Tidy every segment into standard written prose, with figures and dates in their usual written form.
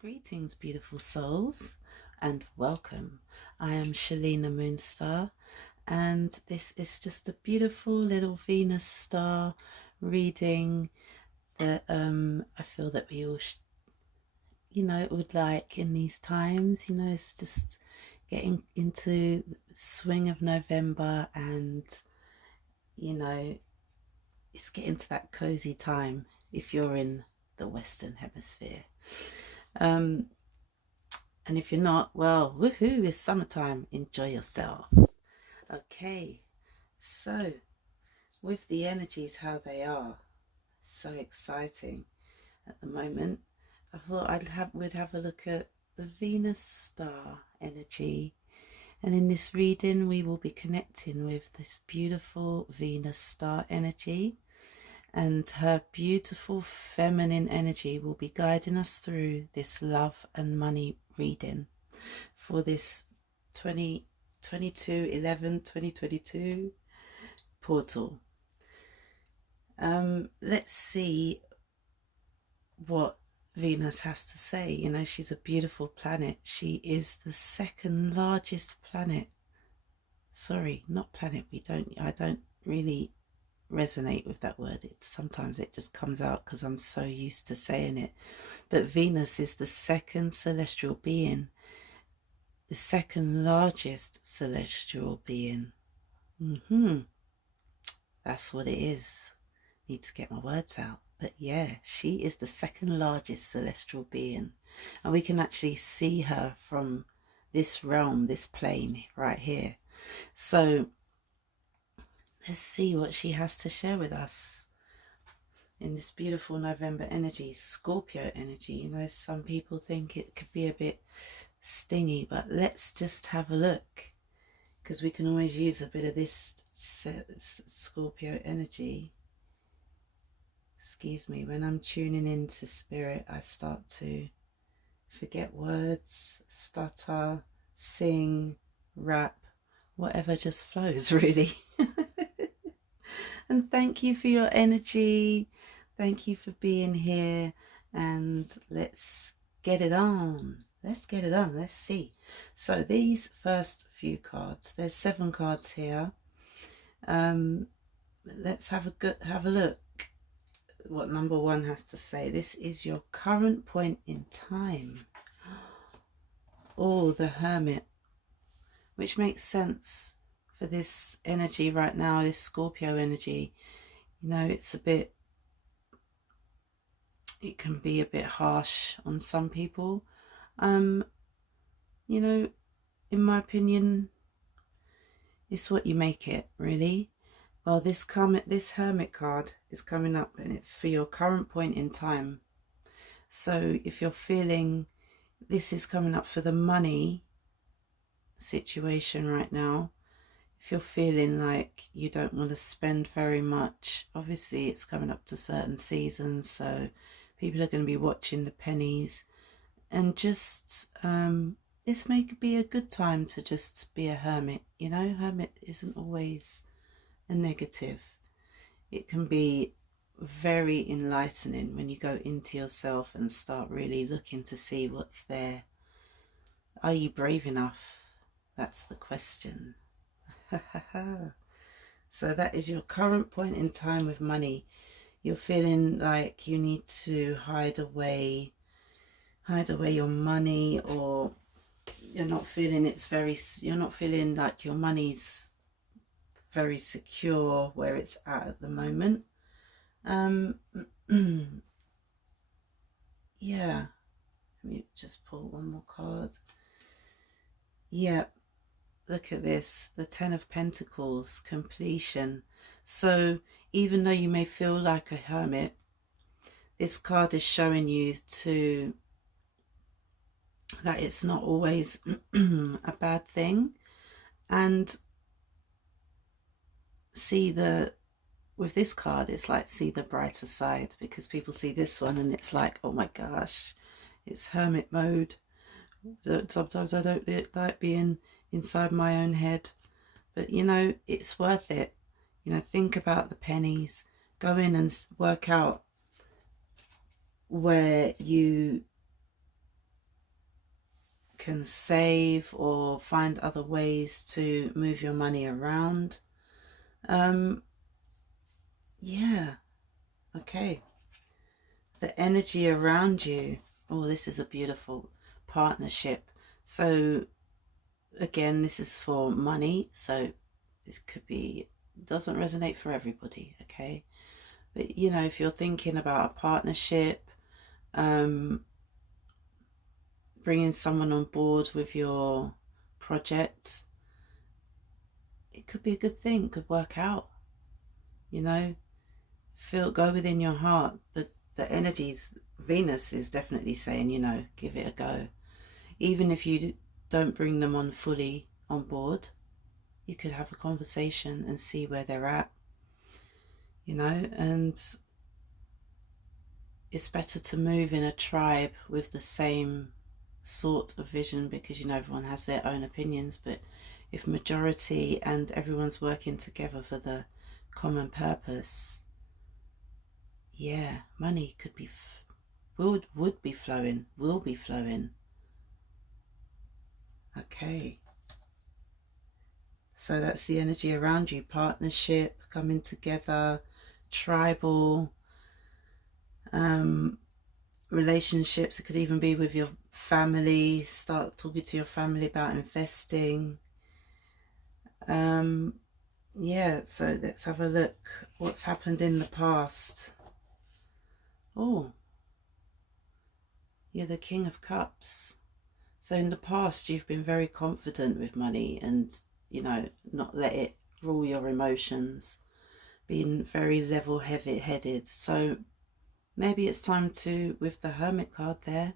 Greetings, beautiful souls, and welcome. I am Shaleena Moonstar, and this is just a beautiful little Venus star reading that I feel that we all, would like in these times. It's just getting into the swing of November, and it's getting to that cozy time if you're in the Western Hemisphere. And if you're not, well, woohoo, it's summertime. Enjoy yourself. Okay, so with the energies how they are, so exciting at the moment, I thought we'd have a look at the Venus star energy. And in this reading, we will be connecting with this beautiful Venus star energy, and her beautiful feminine energy will be guiding us through this love and money reading for this 2022 portal. Let's see what Venus has to say. She's a beautiful planet. She is the second largest planet. Sorry, not planet. I don't really resonate with that word. Sometimes it just comes out because I'm so used to saying it. But Venus is the second celestial being, the second largest celestial being. That's what it is. Need to get my words out. But yeah, she is the second largest celestial being, and we can actually see her from this realm, this plane right here. So let's see what she has to share with us in this beautiful November energy, Scorpio energy. Some people think it could be a bit stingy, but let's just have a look, because we can always use a bit of this Scorpio energy. Excuse me, when I'm tuning into spirit, I start to forget words, stutter, sing, rap, whatever just flows, really. And thank you for your energy. Thank you for being here. And let's get it on. Let's get it on. Let's see. So these first few cards, there's 7 cards here. Let's have a look what number 1 has to say. This is your current point in time. Oh, the Hermit, which makes sense for this energy right now, this Scorpio energy. It's it can be a bit harsh on some people. In my opinion, it's what you make it, really. Well, this Hermit card is coming up, and it's for your current point in time. So if you're feeling, this is coming up for the money situation right now. If you're feeling like you don't want to spend very much, obviously it's coming up to certain seasons, so people are going to be watching the pennies, and just this may be a good time to just be a hermit. Hermit isn't always a negative. It can be very enlightening when you go into yourself and start really looking to see what's there. Are you brave enough? That's the question. So that is your current point in time with money. You're feeling like you need to hide away your money, or you're not feeling like your money's very secure where it's at the moment. Yeah, let me just pull one more card. Yeah, look at this, the 10 of Pentacles, completion. So even though you may feel like a hermit, this card is showing you that it's not always a bad thing. And with this card, it's like, see the brighter side, because people see this one and it's like, oh my gosh, it's hermit mode. Sometimes I don't like being inside my own head, but it's worth it. Think about the pennies. Go in and work out where you can save or find other ways to move your money around. Yeah, okay. The energy around you. Oh, this is a beautiful partnership. So again, this is for money, so this could be, doesn't resonate for everybody, okay? But you know, if you're thinking about a partnership, bringing someone on board with your project, it could be a good thing, could work out, you know. Go within your heart. The energies, Venus is definitely saying, you know, give it a go. Even if you don't bring them on fully on board, you could have a conversation and see where they're at, you know. And it's better to move in a tribe with the same sort of vision, because you know everyone has their own opinions. But if majority and everyone's working together for the common purpose, yeah, money could be would be flowing, will be flowing. Okay, so that's the energy around you. Partnership, coming together, tribal, relationships. It could even be with your family. Start talking to your family about investing. Yeah, so let's have a look what's happened in the past. Oh, you're the King of Cups. So in the past you've been very confident with money, and you know, not let it rule your emotions, being very level-headed. So maybe it's time to, with the Hermit card there,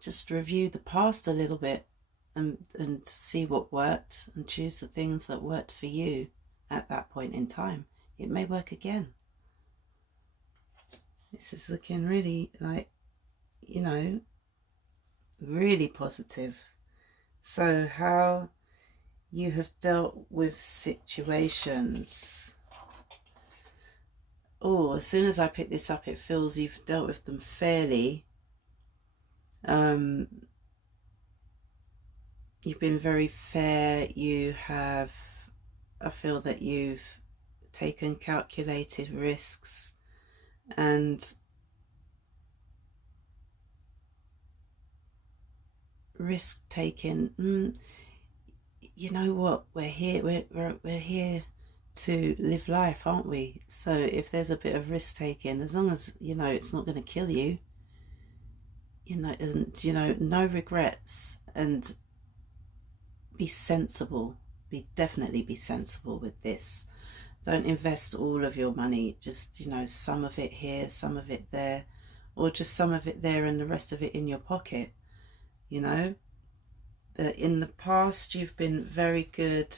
just review the past a little bit and see what worked, and choose the things that worked for you at that point in time. It may work again. This is looking really like, you know, really positive. So how you have dealt with situations. Oh, as soon as I pick this up, it feels you've dealt with them fairly. You've been very fair. You have, I feel that you've taken calculated risks, and risk taking. You know what? We're here. We're here to live life, aren't we? So if there's a bit of risk taking, as long as you know it's not going to kill you, you know, and you know, no regrets, and be sensible. Definitely be sensible with this. Don't invest all of your money. Just, you know, some of it here, some of it there, or just some of it there and the rest of it in your pocket. You know, in the past you've been very good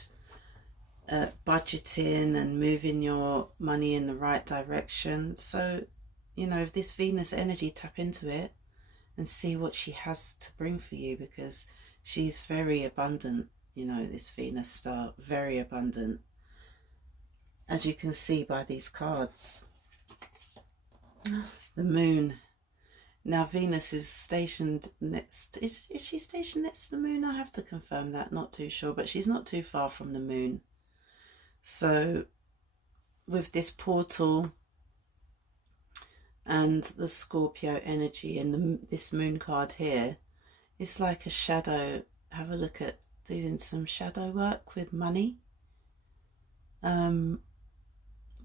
at budgeting and moving your money in the right direction. So, you know, if this Venus energy, tap into it and see what she has to bring for you, because she's very abundant. You know, this Venus star, very abundant, as you can see by these cards. The moon. Now Venus is stationed next, is she stationed next to the moon? I have to confirm that, not too sure, but she's not too far from the moon. So with this portal and the Scorpio energy and this moon card here, it's like a shadow. Have a look at doing some shadow work with money.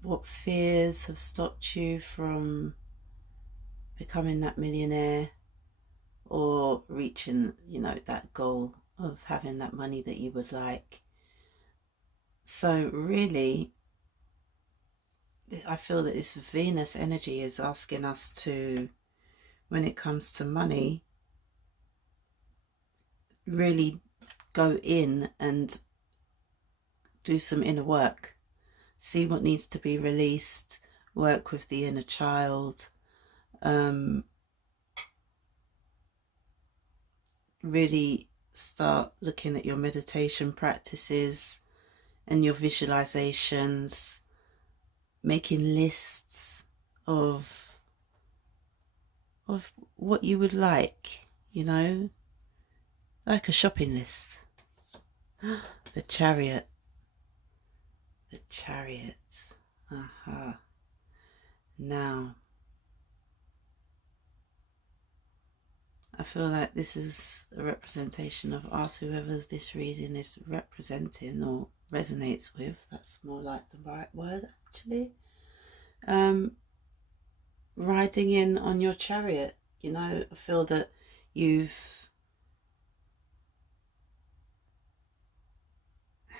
What fears have stopped you from becoming that millionaire or reaching, you know, that goal of having that money that you would like. So really, I feel that this Venus energy is asking us to, when it comes to money, really go in and do some inner work. See what needs to be released, work with the inner child, really start looking at your meditation practices and your visualizations, making lists of what you would like, you know, like a shopping list. The Chariot. The Chariot. Aha. Now, I feel like this is a representation of us, whoever's this reading is representing or resonates with. That's more like the right word, actually. Riding in on your chariot, you know, I feel that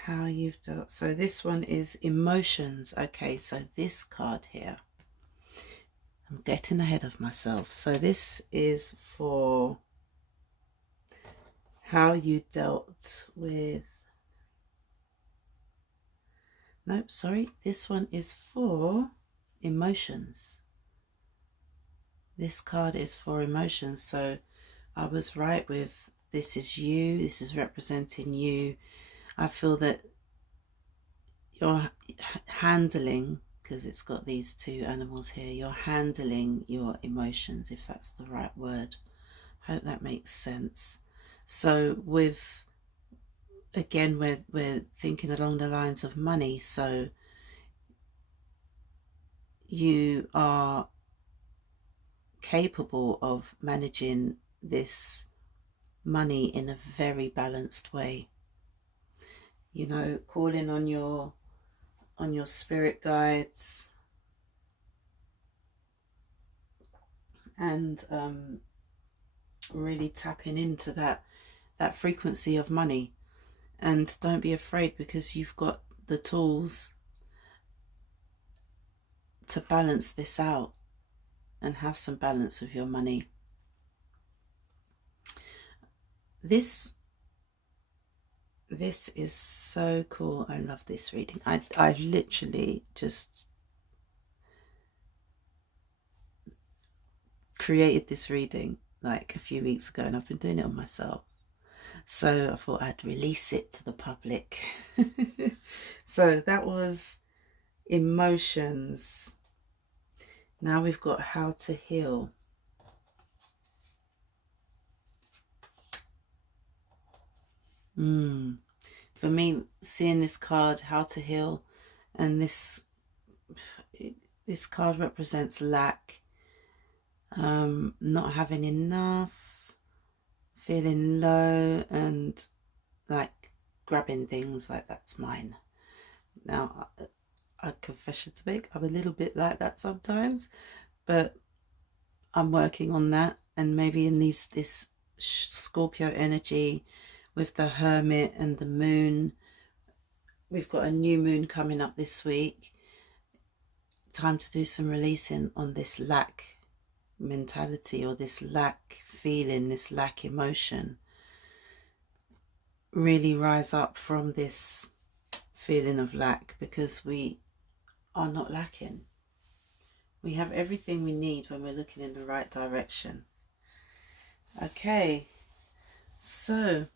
how you've dealt. So this one is emotions. Okay, so this card here, I'm getting ahead of myself. So this is for how you dealt with, nope, sorry, this one is for emotions. This card is for emotions. So I was right with this is you, this is representing you. I feel that you're handling, because it's got these two animals here, you're handling your emotions, if that's the right word. Hope that makes sense. So with, again, we're thinking along the lines of money. So you are capable of managing this money in a very balanced way. You know, calling on your spirit guides, and really tapping into that frequency of money. And don't be afraid, because you've got the tools to balance this out and have some balance with your money. This is so cool. I love this reading. I literally just created this reading like a few weeks ago, and I've been doing it on myself. So I thought I'd release it to the public. So that was emotions. Now we've got how to heal. For me, seeing this card, how to heal, and this card represents lack, not having enough, feeling low, and like grabbing things like that's mine. Now, a confession to make, I'm a little bit like that sometimes, but I'm working on that. And maybe in this Scorpio energy with the Hermit and the moon, we've got a new moon coming up this week. Time to do some releasing on this lack mentality, or this lack feeling, this lack emotion. Really rise up from this feeling of lack, because we are not lacking. We have everything we need when we're looking in the right direction. Okay, so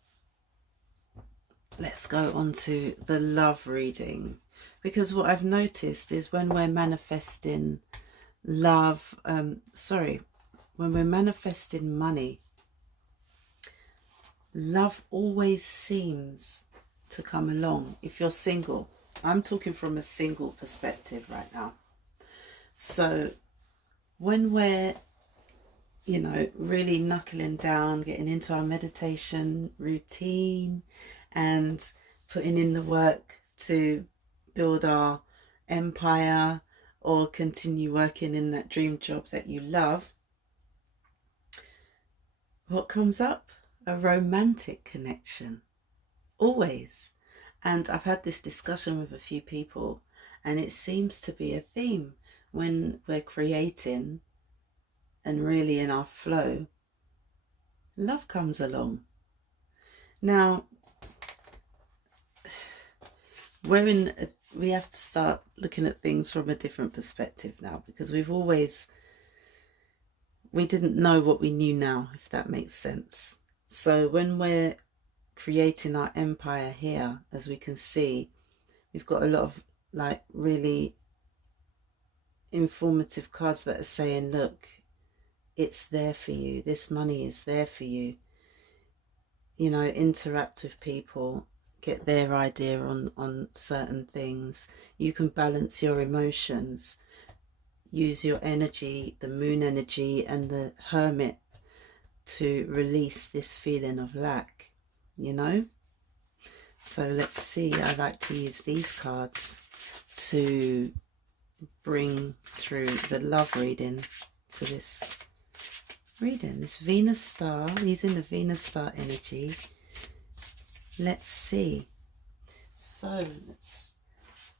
let's go on to the love reading, because what I've noticed is when we're manifesting love, when we're manifesting money, love always seems to come along. If you're single, I'm talking from a single perspective right now. So when we're, you know, really knuckling down, getting into our meditation routine and putting in the work to build our empire or continue working in that dream job that you love, what comes up? A romantic connection, always. And I've had this discussion with a few people, and it seems to be a theme when we're creating and really in our flow, love comes along. Now, we have to start looking at things from a different perspective now, because we didn't know what we knew now, if that makes sense. So when we're creating our empire here, as we can see, we've got a lot of like really informative cards that are saying, look, it's there for you. This money is there for you. you know, interact with people, get their idea on certain things. You can balance your emotions, use your energy, the moon energy and the hermit, to release this feeling of lack, you know. So let's see, I like to use these cards to bring through the love reading to this reading, this Venus star, using the Venus star energy. Let's see. So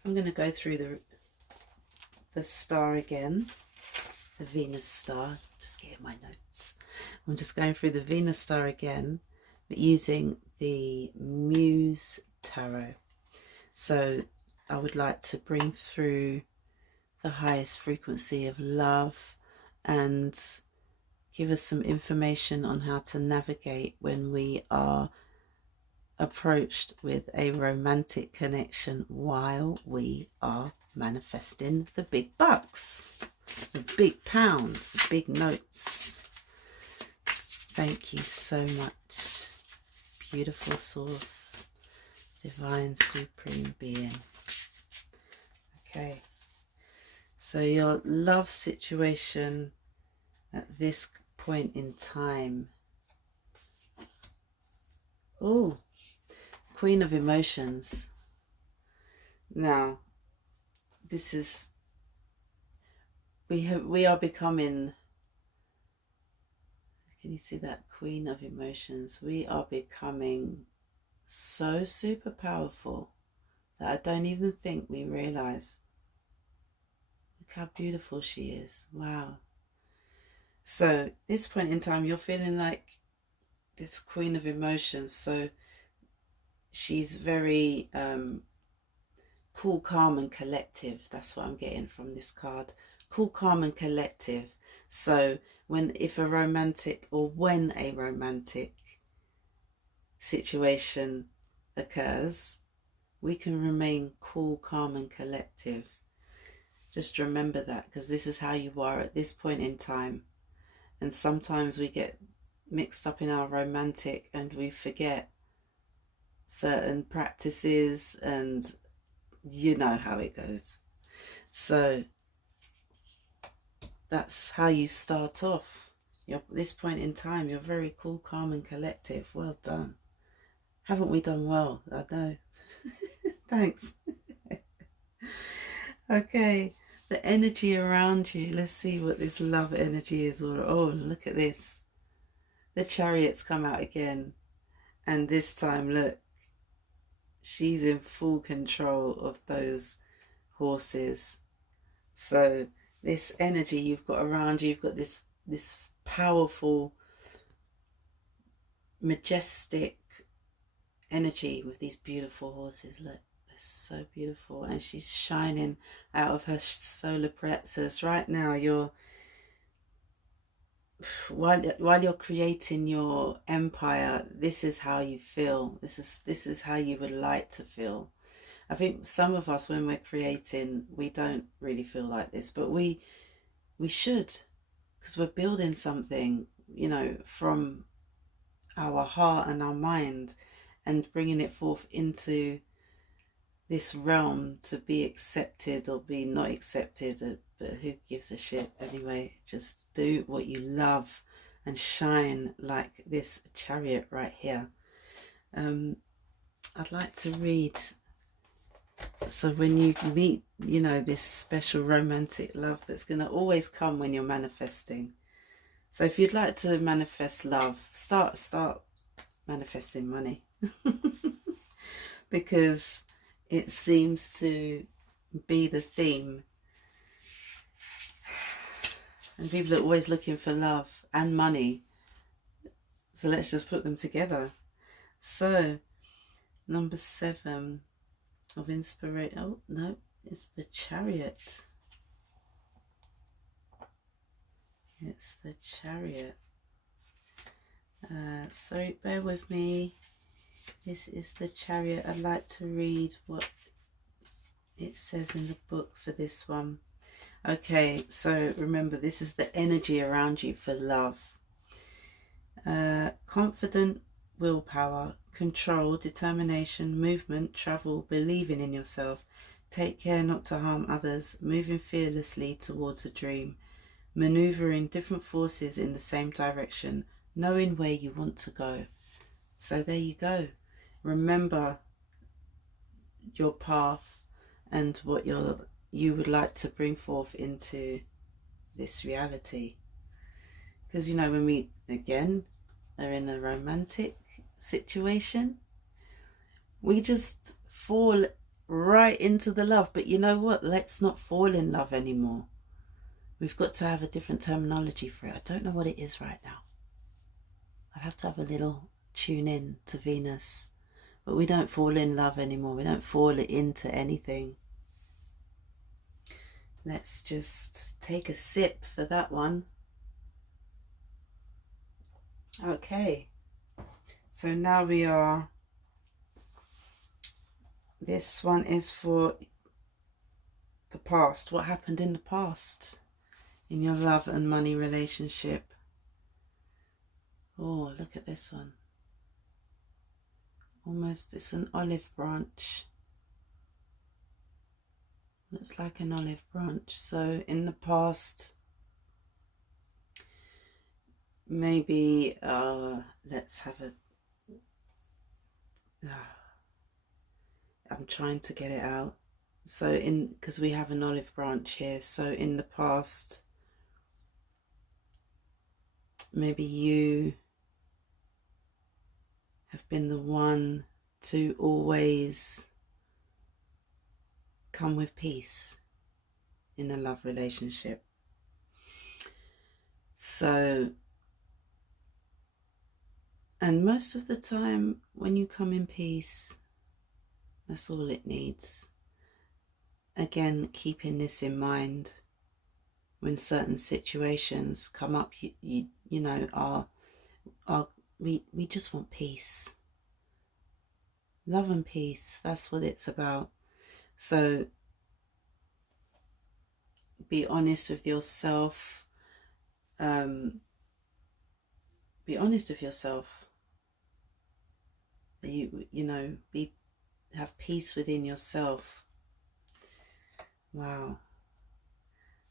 I'm going to go through the star again, the Venus star. Just getting my notes. I'm just going through the Venus star again, but using the Muse Tarot. So I would like to bring through the highest frequency of love and give us some information on how to navigate when we are approached with a romantic connection while we are manifesting the big bucks, the big pounds, the big notes. Thank you so much, beautiful source, divine supreme being. Okay, so your love situation at this point in time. Oh, Queen of Emotions. Now, this is, we are becoming, can you see that? Queen of Emotions. We are becoming so super powerful that I don't even think we realize. Look how beautiful she is. Wow. So this point in time, you're feeling like this Queen of Emotions. So she's very cool, calm and collective. That's what I'm getting from this card. Cool, calm and collective. So when a romantic situation occurs, we can remain cool, calm and collective. Just remember that, because this is how you are at this point in time. And sometimes we get mixed up in our romantic and we forget certain practices, and you know how it goes. So that's how you start off. You're, at this point in time, you're very cool, calm and collective. Well done. Haven't we done well? I know. Thanks. Okay, the energy around you. Let's see what this love energy is. Oh, look at this. The Chariot's come out again. And this time, look, she's in full control of those horses. So this energy you've got around you, you've got this powerful, majestic energy with these beautiful horses. Look, they're so beautiful, and she's shining out of her solar plexus right now. You're while you're creating your empire, this is how you feel. This is how you would like to feel. I think some of us, when we're creating, we don't really feel like this, but we should, because we're building something, you know, from our heart and our mind, and bringing it forth into this realm to be accepted or be not accepted. But who gives a shit anyway? Just do what you love and shine like this Chariot right here. I'd like to read. So when you meet, you know, this special romantic love that's going to always come when you're manifesting. So if you'd like to manifest love, start manifesting money. Because it seems to be the theme. And people are always looking for love and money. So let's just put them together. So, number 7 of inspiration. Oh, no, it's the Chariot. It's the Chariot. Sorry, bear with me. This is the Chariot. I'd like to read what it says in the book for this one. Okay, so remember, this is the energy around you for love. Confident willpower, control, determination, movement, travel, believing in yourself, take care not to harm others, moving fearlessly towards a dream, maneuvering different forces in the same direction, knowing where you want to go. So there you go. Remember your path and what you would like to bring forth into this reality. Because, you know, when we, again, are in a romantic situation, we just fall right into the love. But you know what? Let's not fall in love anymore. We've got to have a different terminology for it. I don't know what it is right now. I'd have to have a little tune in to Venus. But we don't fall in love anymore. We don't fall into anything. Let's just take a sip for that one. Okay. So now we are... This one is for the past. What happened in the past in your love and money relationship? Oh, look at this one. Almost, it's an olive branch. Looks like an olive branch. So in the past, maybe, let's have a... I'm trying to get it out. So because we have an olive branch here. So in the past, maybe you have been the one to always come with peace in a love relationship. So, and most of the time when you come in peace, that's all it needs. Again, keeping this in mind, when certain situations come up, you know, we just want peace. Love and peace, that's what it's about. So be honest with yourself. Be honest with yourself. You know, have peace within yourself. Wow.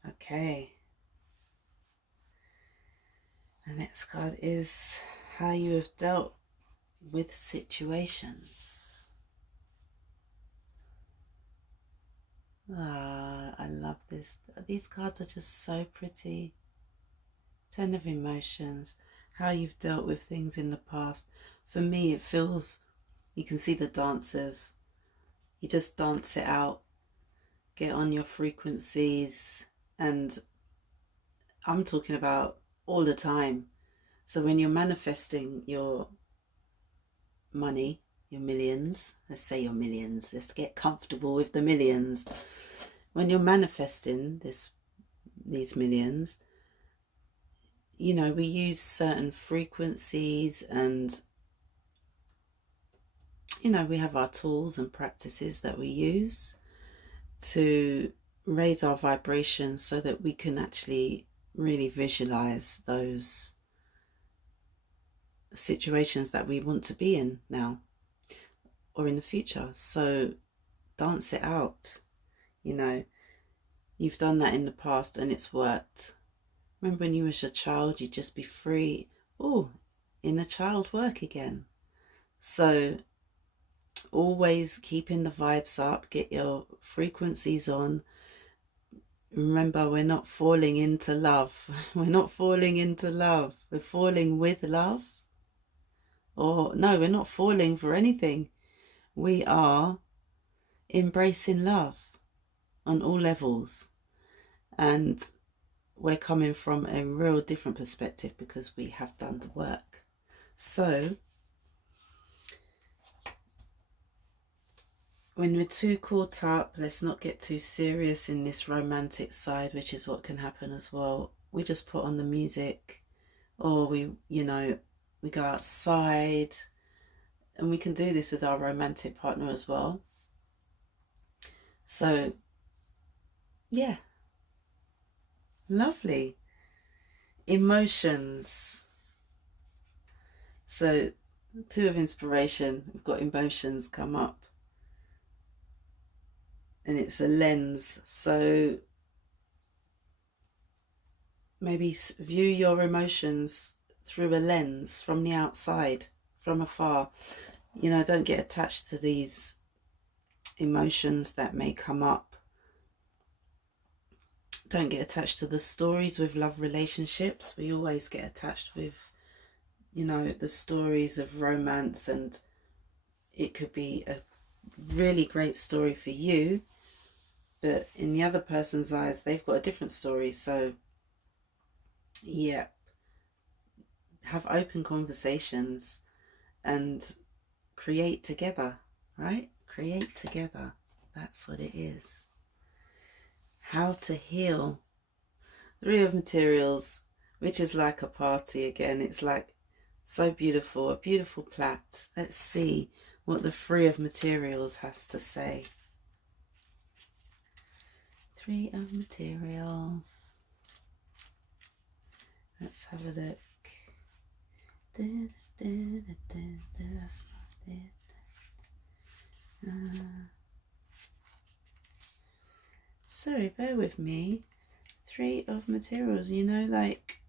Okay. The next card is how you have dealt with situations. I love this. These cards are just so pretty. 10 of Emotions. How you've dealt with things in the past. For me, it feels, you can see the dancers. You just dance it out. Get on your frequencies. And I'm talking about all the time. So when you're manifesting your money, your millions, let's say your millions, let's get comfortable with the millions. When you're manifesting these millions, you know, we use certain frequencies and, you know, we have our tools and practices that we use to raise our vibrations so that we can actually really visualize those situations that we want to be in now or in the future. So dance it out. You know, you've done that in the past and it's worked. Remember when you was a child, you'd just be free. Oh, inner child work again. So always keeping the vibes up, get your frequencies on. Remember, we're not falling into love. We're not falling into love. We're falling with love. Or no, we're not falling for anything. We are embracing love on all levels. And we're coming from a real different perspective because we have done the work. So when we're too caught up, let's not get too serious in this romantic side, which is what can happen as well. We just put on the music, or we go outside, and we can do this with our romantic partner as well. So yeah, lovely. Emotions. So Two of inspiration. We've got emotions come up. And it's a lens. So maybe view your emotions through a lens from the outside, from afar. You know, don't get attached to these emotions that may come up. Don't get attached to the stories with love relationships. We always get attached with, you know, the stories of romance, and it could be a really great story for you, but in the other person's eyes, they've got a different story. So, yeah, have open conversations and create together, right? Create together. That's what it is. How to heal. Three of materials, which is like a party again. It's like so beautiful, a beautiful plait. Let's see what the Three of Materials has to say. Three of Materials. Let's have a look. That's not it. Sorry, bear with me. Three of Materials, you know, like,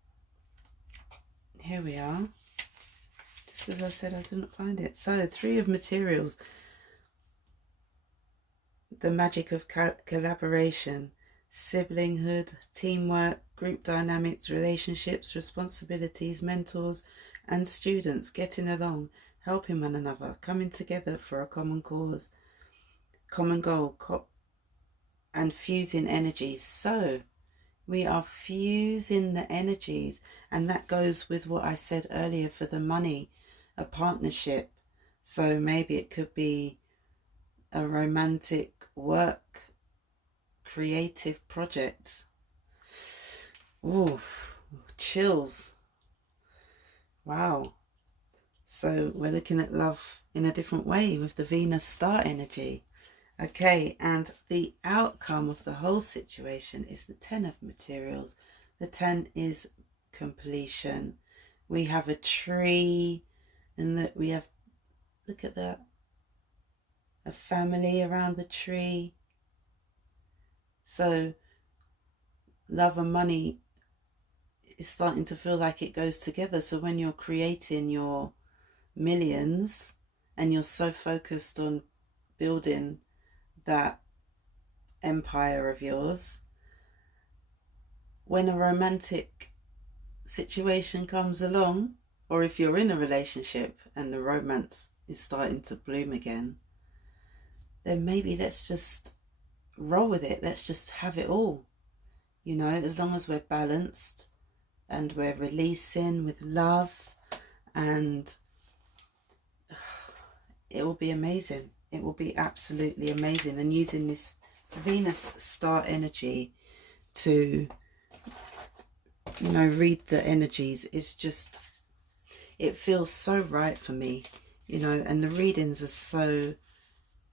here we are. Just as I said, I couldn't find it. So, Three of Materials. The magic of collaboration, siblinghood, teamwork, group dynamics, relationships, responsibilities, mentors and students getting along, helping one another, coming together for a common cause, common goal, and fusing energies. So we are fusing the energies, and that goes with what I said earlier for the money, a partnership. So maybe it could be a romantic work creative project. Ooh, chills. Wow. So we're looking at love in a different way with the Venus star energy. Okay, and the outcome of the whole situation is the Ten of Materials. The 10 is completion. We have a tree, and that we have, look at that, a family around the tree. So love and money is starting to feel like it goes together. So when you're creating your millions and you're so focused on building that empire of yours, when a romantic situation comes along, or if you're in a relationship and the romance is starting to bloom again, then maybe let's just roll with it. Let's just have it all, you know, as long as we're balanced and we're releasing with love, and it will be amazing. It will be absolutely amazing. And using this Venus star energy to, you know, read the energies is just, it feels so right for me, you know, and the readings are so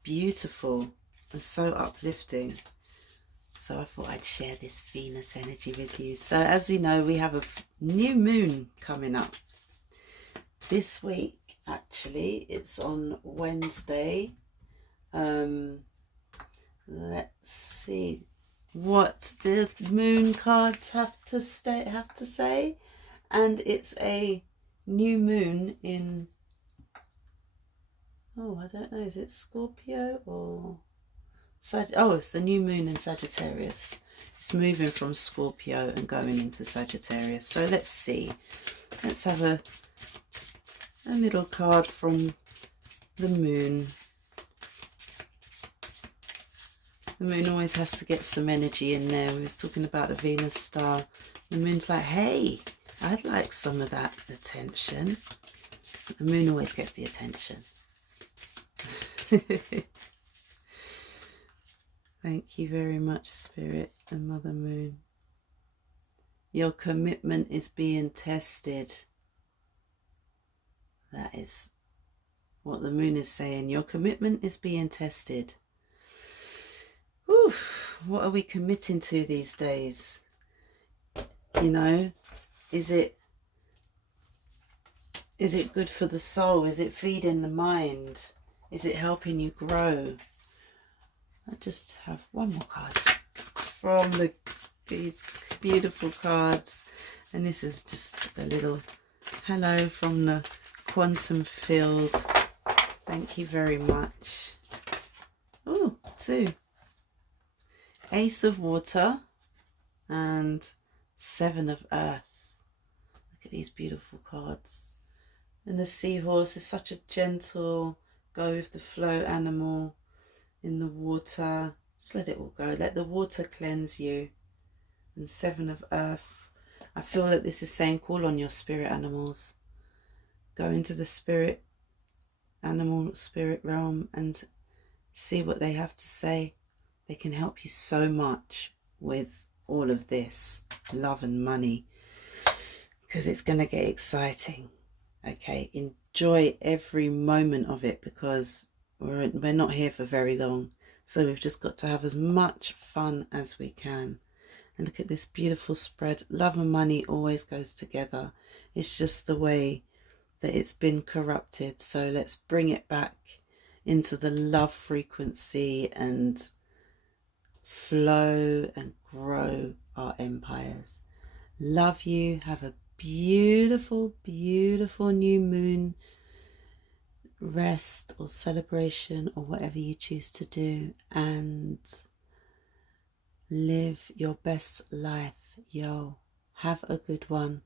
beautiful and so uplifting. So I thought I'd share this Venus energy with you. So as you know, we have a new moon coming up this week. Actually, it's on Wednesday. Let's see what the moon cards have to say, and it's a new moon in, oh, I don't know, is it Scorpio or oh, it's the new moon in Sagittarius. It's moving from Scorpio and going into Sagittarius. So let's see. Let's have a little card from the moon. The moon always has to get some energy in there. We was talking about the Venus star. The moon's like, hey, I'd like some of that attention. The moon always gets the attention. Thank you very much, Spirit and Mother Moon. Your commitment is being tested. That is what the moon is saying. Your commitment is being tested. Whew, what are we committing to these days? You know, is it Is it good for the soul? Is it feeding the mind? Is it helping you grow? I just have one more card from these beautiful cards, and this is just a little hello from the quantum field. Thank you very much. Oh, 2. Ace of water and 7 of earth. Look at these beautiful cards. And the seahorse is such a gentle, go with the flow animal in the water. Just let it all go. Let the water cleanse you. And 7 of earth. I feel that this is saying call on your spirit animals. Go into the spirit realm and see what they have to say. They can help you so much with all of this love and money, because it's going to get exciting. Okay, enjoy every moment of it, because we're not here for very long, so we've just got to have as much fun as we can. And look at this beautiful spread. Love and money always goes together. It's just the way that it's been corrupted, so let's bring it back into the love frequency and flow and grow our empires. Love you. Have a beautiful, beautiful new moon rest or celebration or whatever you choose to do, and live your best life. Yo, have a good one.